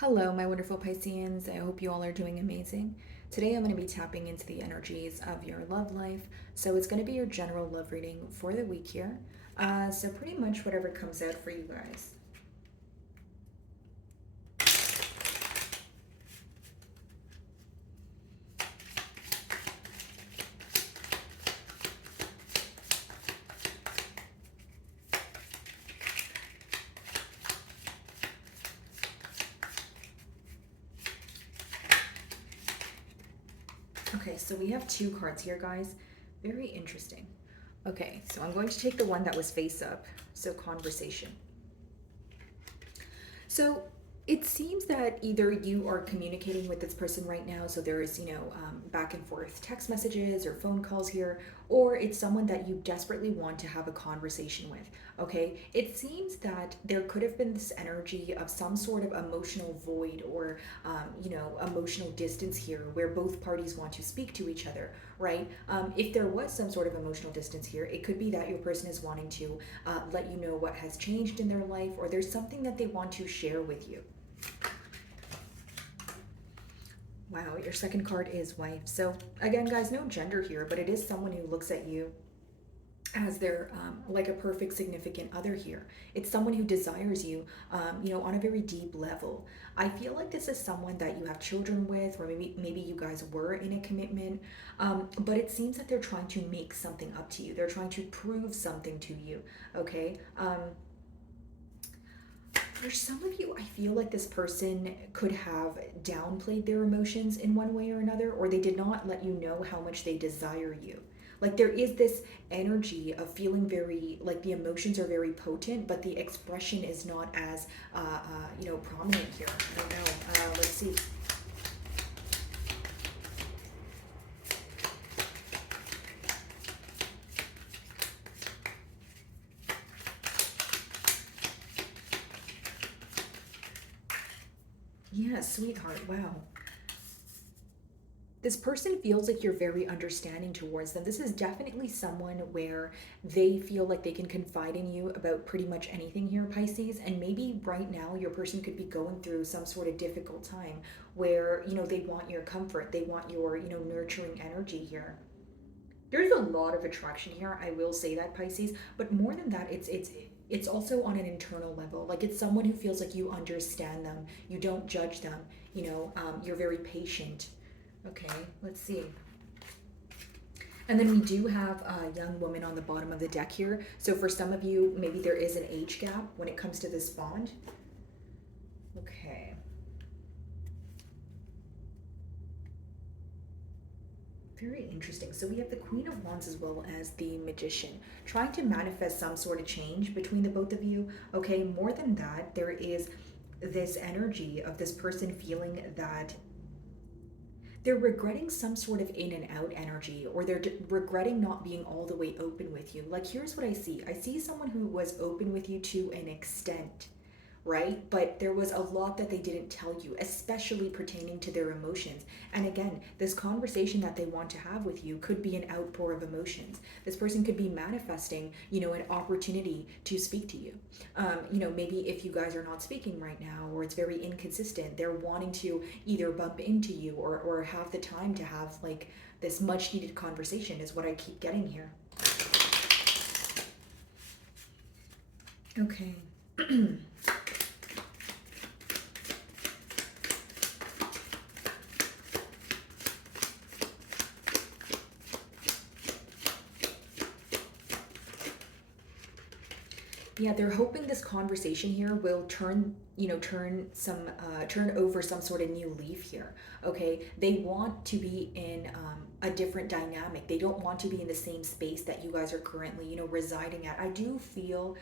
Hello, my wonderful Pisceans. I hope you all are doing amazing. Today I'm going to be tapping into the energies of your love life. So it's going to be your general love reading for the week here. So pretty much whatever comes out for you guys. Okay, so we have two cards here, guys. Very interesting. Okay, so I'm going to take the one that was face up. So conversation. So it seems that either you are communicating with this person right now, so there's, back and forth text messages or phone calls here, or it's someone that you desperately want to have a conversation with, okay? It seems that there could have been this energy of some sort of emotional void or, emotional distance here where both parties want to speak to each other, right? If there was some sort of emotional distance here, it could be that your person is wanting to let you know what has changed in their life, or there's something that they want to share with you. Wow, your second card is wife. So again, guys, no gender here, but it is someone who looks at you as their like a perfect significant other here. It's someone who desires you, on a very deep level. I feel like this is someone that you have children with, or maybe you guys were in a commitment, but it seems that they're trying to make something up to you. They're trying to prove something to you. Okay. For some of you, I feel like this person could have downplayed their emotions in one way or another, or they did not let you know how much they desire you. Like there is this energy of feeling very, like the emotions are very potent, but the expression is not as, prominent here. I don't know. Let's see. Yeah, sweetheart. Wow. This person feels like you're very understanding towards them. This is definitely someone where they feel like they can confide in you about pretty much anything here, Pisces. And maybe right now your person could be going through some sort of difficult time where, they want your comfort, they want your, nurturing energy here. There's a lot of attraction here, I will say that, Pisces, but more than that, it's also on an internal level. Like it's someone who feels like you understand them, you don't judge them, you're very patient. Okay, let's see. And then we do have a young woman on the bottom of the deck here. So for some of you, maybe there is an age gap when it comes to this bond. Okay. Very interesting. So we have the Queen of Wands as well as the Magician, trying to manifest some sort of change between the both of you. Okay, more than that, there is this energy of this person feeling that they're regretting some sort of in and out energy, or they're regretting not being all the way open with you. Like here's what I see someone who was open with you to an extent, right? But there was a lot that they didn't tell you, especially pertaining to their emotions. And again, this conversation that they want to have with you could be an outpour of emotions. This person could be manifesting, an opportunity to speak to you. Maybe if you guys are not speaking right now, or it's very inconsistent, they're wanting to either bump into you, or have the time to have like this much needed conversation, is what I keep getting here. Okay. Yeah, they're hoping this conversation here will turn over some sort of new leaf here. Okay, they want to be in a different dynamic. They don't want to be in the same space that you guys are currently, residing at. I do feel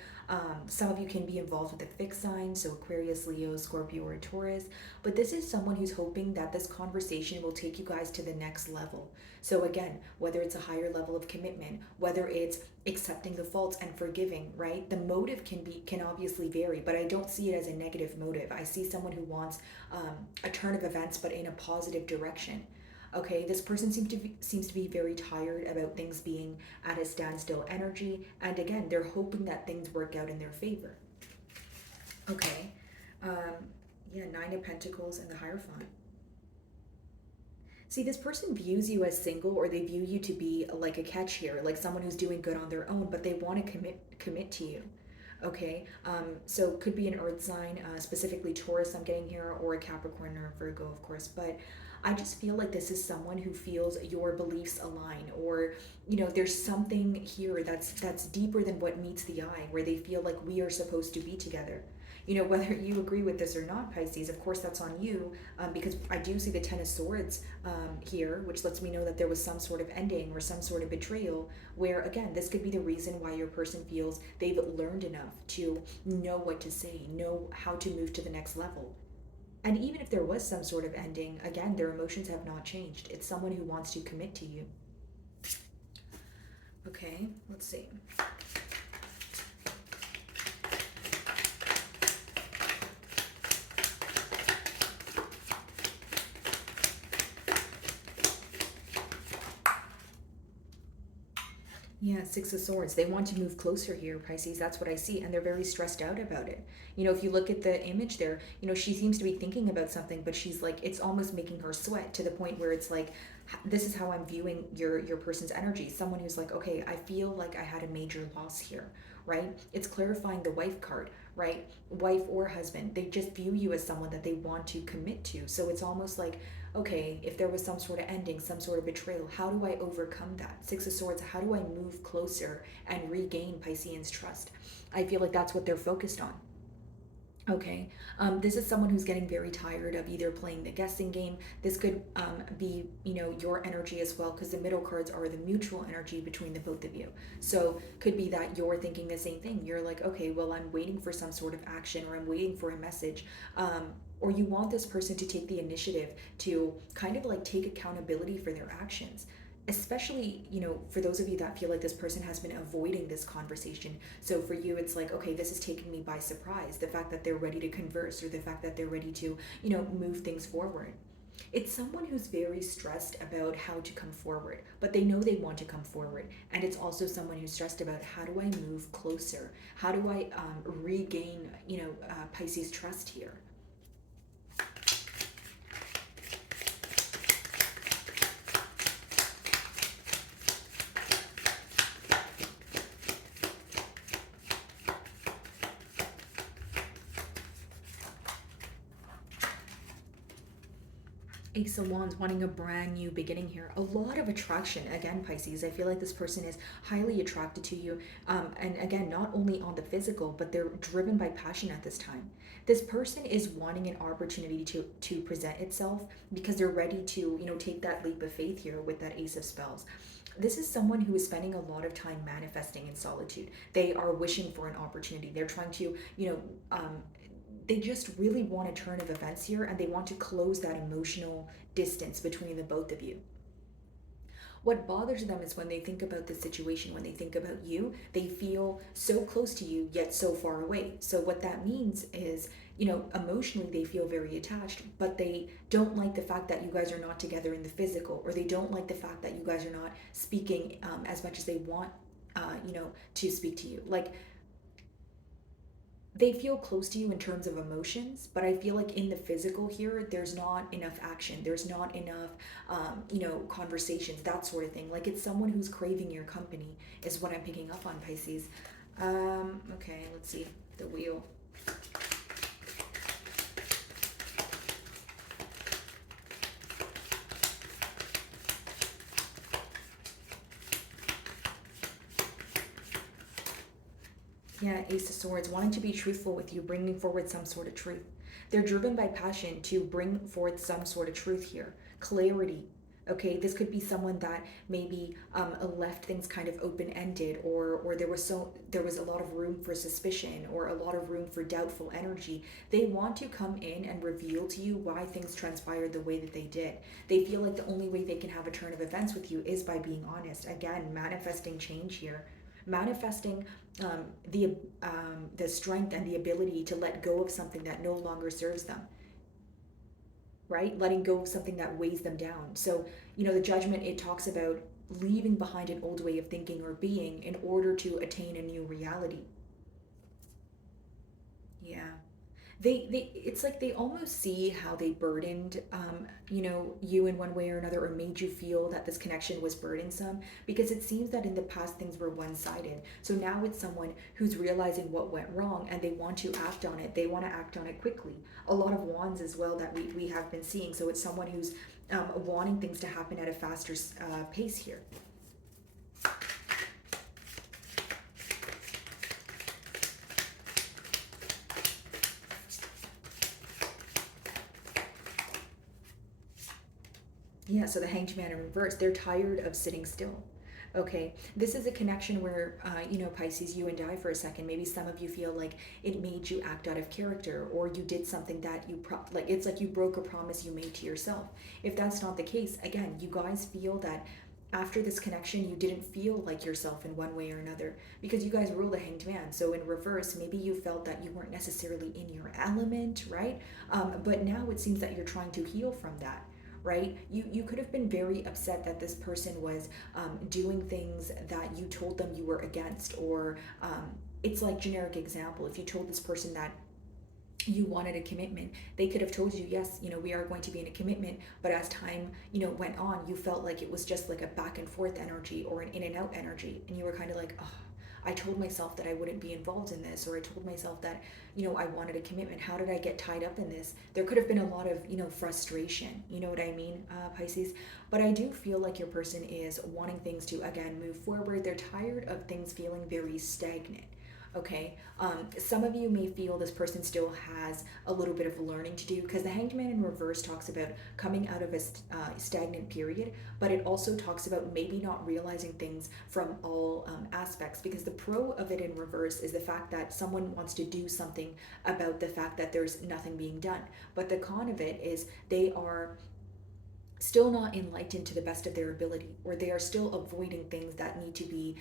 some of you can be involved with a fixed sign, so Aquarius, Leo, Scorpio, or Taurus. But this is someone who's hoping that this conversation will take you guys to the next level. So again, whether it's a higher level of commitment, whether it's accepting the faults and forgiving, right? The motive can obviously vary, but I don't see it as a negative motive. I see someone who wants a turn of events, but in a positive direction. Okay, this person seems to be very tired about things being at a standstill energy, and again, they're hoping that things work out in their favor. Okay, Yeah, Nine of Pentacles and the Hierophant. See, this person views you as single, or they view you to be like a catch here, like someone who's doing good on their own, but they want to commit to you. Okay, so could be an earth sign, specifically Taurus, I'm getting here, or a Capricorn or a Virgo, of course. But I just feel like this is someone who feels your beliefs align, or there's something here that's deeper than what meets the eye, where they feel like we are supposed to be together. Whether you agree with this or not, Pisces, of course that's on you, because I do see the Ten of Swords here, which lets me know that there was some sort of ending or some sort of betrayal, where again, this could be the reason why your person feels they've learned enough to know what to say, know how to move to the next level. And even if there was some sort of ending, again, their emotions have not changed. It's someone who wants to commit to you. Okay, let's see. Yeah, Six of Swords. They want to move closer here, Pisces. That's what I see. And they're very stressed out about it. If you look at the image there, she seems to be thinking about something, but she's like, it's almost making her sweat to the point where it's like, this is how I'm viewing your person's energy. Someone who's like, okay, I feel like I had a major loss here, right? It's clarifying the wife card, right? Wife or husband, they just view you as someone that they want to commit to. So it's almost like, okay, if there was some sort of ending, some sort of betrayal, how do I overcome that? Six of Swords, how do I move closer and regain Piscean's trust? I feel like that's what they're focused on. Okay, this is someone who's getting very tired of either playing the guessing game. This could be, your energy as well, because the middle cards are the mutual energy between the both of you. So could be that you're thinking the same thing. You're like, okay, well, I'm waiting for some sort of action, or I'm waiting for a message. Or you want this person to take the initiative to kind of like take accountability for their actions, especially for those of you that feel like this person has been avoiding this conversation. So for you, it's like, okay, this is taking me by surprise, the fact that they're ready to converse, or the fact that they're ready to move things forward. It's someone who's very stressed about how to come forward, but they know they want to come forward. And it's also someone who's stressed about, how do I move closer, how do I regain Pisces trust here. Ace of Wands, wanting a brand new beginning here. A lot of attraction. Again, Pisces, I feel like this person is highly attracted to you. And again, not only on the physical, but they're driven by passion at this time. This person is wanting an opportunity to present itself, because they're ready to, take that leap of faith here with that Ace of Spells. This is someone who is spending a lot of time manifesting in solitude. They are wishing for an opportunity. They're trying to, they just really want a turn of events here, and they want to close that emotional distance between the both of you. What bothers them is when they think about the situation, when they think about you, they feel so close to you yet so far away. So what that means is, emotionally they feel very attached, but they don't like the fact that you guys are not together in the physical, or they don't like the fact that you guys are not speaking as much as they want, to speak to you. Like, they feel close to you in terms of emotions, but I feel like in the physical here, there's not enough action. There's not enough, conversations, that sort of thing. Like, it's someone who's craving your company, is what I'm picking up on, Pisces. Okay, let's see. The Wheel. Yeah, Ace of Swords, wanting to be truthful with you, bringing forward some sort of truth. They're driven by passion to bring forth some sort of truth here. Clarity. Okay, this could be someone that maybe left things kind of open-ended, or there was a lot of room for suspicion, or a lot of room for doubtful energy. They want to come in and reveal to you why things transpired the way that they did. They feel like the only way they can have a turn of events with you is by being honest. Again, manifesting change here, manifesting the strength and the ability to let go of something that no longer serves them, right? Letting go of something that weighs them down. So, the Judgment, it talks about leaving behind an old way of thinking or being in order to attain a new reality. Yeah. They it's like they almost see how they burdened you in one way or another, or made you feel that this connection was burdensome, because it seems that in the past things were one-sided. So now it's someone who's realizing what went wrong and they want to act on it. They want to act on it quickly. A lot of wands as well that we have been seeing. So it's someone who's wanting things to happen at a faster pace here. Yeah, so the Hanged Man in reverse, they're tired of sitting still. Okay, this is a connection where, Pisces, you and I for a second, maybe some of you feel like it made you act out of character, or you did something that like, it's like you broke a promise you made to yourself. If that's not the case, again, you guys feel that after this connection, you didn't feel like yourself in one way or another, because you guys rule the Hanged Man. So in reverse, maybe you felt that you weren't necessarily in your element, right? But now it seems that you're trying to heal from that, right? You could have been very upset that this person was doing things that you told them you were against, or it's like generic example. If you told this person that you wanted a commitment, they could have told you, yes, we are going to be in a commitment, but as time went on, you felt like it was just like a back and forth energy, or an in and out energy, and you were kind of like, oh, I told myself that I wouldn't be involved in this, or I told myself that I wanted a commitment. How did I get tied up in this? There could have been a lot of frustration, you know what I mean, Pisces. But I do feel like your person is wanting things to again move forward. They're tired of things feeling very stagnant. Okay, some of you may feel this person still has a little bit of learning to do, because the Hanged Man in reverse talks about coming out of a stagnant period, but it also talks about maybe not realizing things from all aspects, because the pro of it in reverse is the fact that someone wants to do something about the fact that there's nothing being done. But the con of it is they are still not enlightened to the best of their ability, or they are still avoiding things that need to be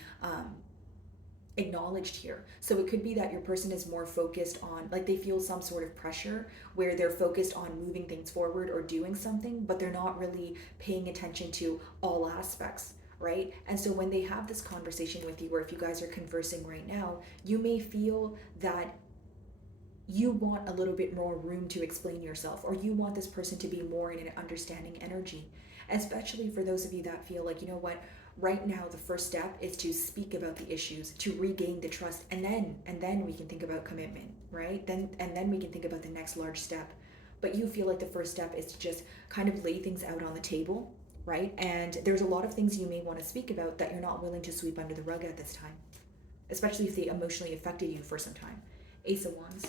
acknowledged here. So it could be that your person is more focused on, like, they feel some sort of pressure where they're focused on moving things forward or doing something, but they're not really paying attention to all aspects, right? And so when they have this conversation with you, or if you guys are conversing right now, you may feel that you want a little bit more room to explain yourself, or you want this person to be more in an understanding energy. Especially for those of you that feel like, you know what, right now the first step is to speak about the issues, to regain the trust, and then we can think about commitment, right? Then we can think about the next large step. But you feel like the first step is to just kind of lay things out on the table, right? And there's a lot of things you may want to speak about that you're not willing to sweep under the rug at this time, especially if they emotionally affected you for some time. Ace of Wands.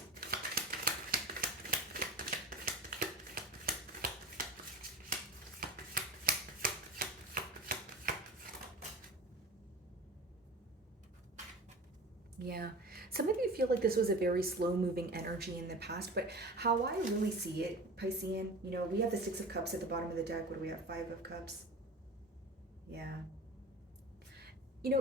Yeah. Some of you feel like this was a very slow moving energy in the past, but how I really see it, Piscean, we have the Six of Cups at the bottom of the deck. What do we have? Five of Cups. Yeah.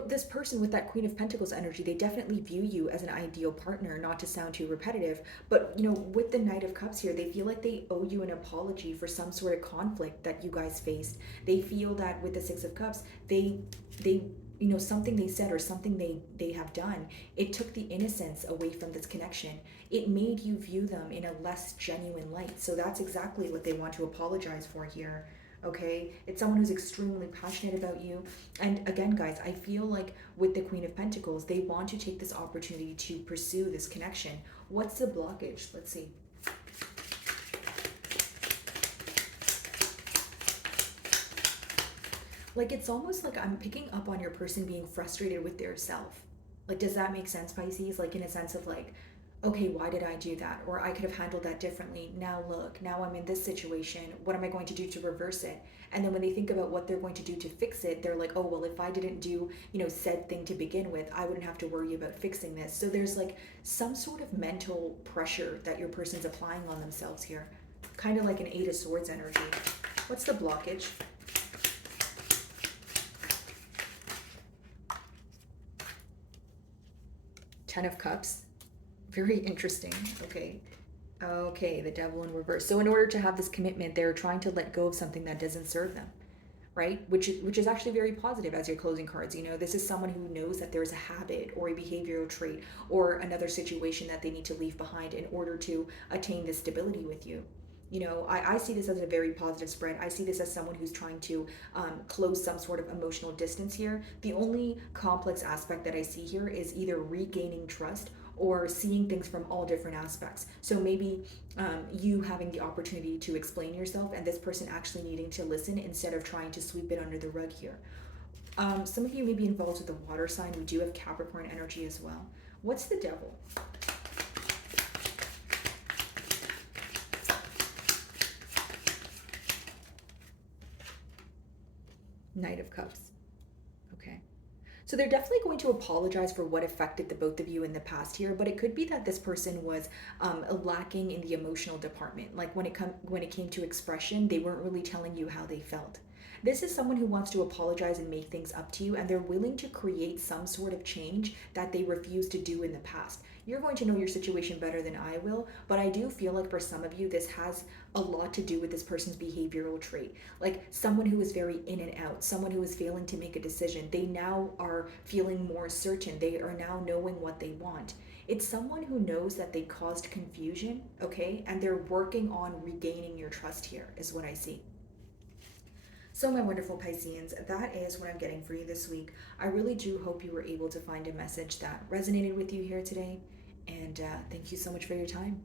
This person with that Queen of Pentacles energy, they definitely view you as an ideal partner, not to sound too repetitive. But, with the Knight of Cups here, they feel like they owe you an apology for some sort of conflict that you guys faced. They feel that with the Six of Cups, they something they said or something they have done, it took the innocence away from this connection. It made you view them in a less genuine light. So that's exactly what they want to apologize for here. Okay, it's someone who's extremely passionate about you. And again, guys, I feel like with the Queen of Pentacles, they want to take this opportunity to pursue this connection. What's the blockage? Let's see. Like, it's almost like I'm picking up on your person being frustrated with their self. Like, does that make sense, Pisces? Like, in a sense of like, okay, why did I do that? Or I could have handled that differently. Now look, now I'm in this situation. What am I going to do to reverse it? And then when they think about what they're going to do to fix it, they're like, oh, well, if I didn't do, said thing to begin with, I wouldn't have to worry about fixing this. So there's like some sort of mental pressure that your person's applying on themselves here. Kind of like an Eight of Swords energy. What's the blockage? Ten of Cups. Very interesting. Okay. Okay, the Devil in reverse. So in order to have this commitment, they're trying to let go of something that doesn't serve them, right? Which is actually very positive as your closing cards. This is someone who knows that there's a habit or a behavioral trait or another situation that they need to leave behind in order to attain this stability with you. I see this as a very positive spread. I see this as someone who's trying to close some sort of emotional distance here. The only complex aspect that I see here is either regaining trust or seeing things from all different aspects. So maybe you having the opportunity to explain yourself and this person actually needing to listen instead of trying to sweep it under the rug here. Some of you may be involved with the water sign. We do have Capricorn energy as well. What's the devil? Knight of Cups. Okay. So they're definitely going to apologize for what affected the both of you in the past here, but it could be that this person was lacking in the emotional department. Like when it came to expression, they weren't really telling you how they felt. This is someone who wants to apologize and make things up to you, and they're willing to create some sort of change that they refused to do in the past. You're going to know your situation better than I will, but I do feel like for some of you, this has a lot to do with this person's behavioral trait. Like someone who is very in and out, someone who is failing to make a decision. They now are feeling more certain. They are now knowing what they want. It's someone who knows that they caused confusion, okay? And they're working on regaining your trust here, is what I see. So, my wonderful Pisceans, that is what I'm getting for you this week. I really do hope you were able to find a message that resonated with you here today. And thank you so much for your time.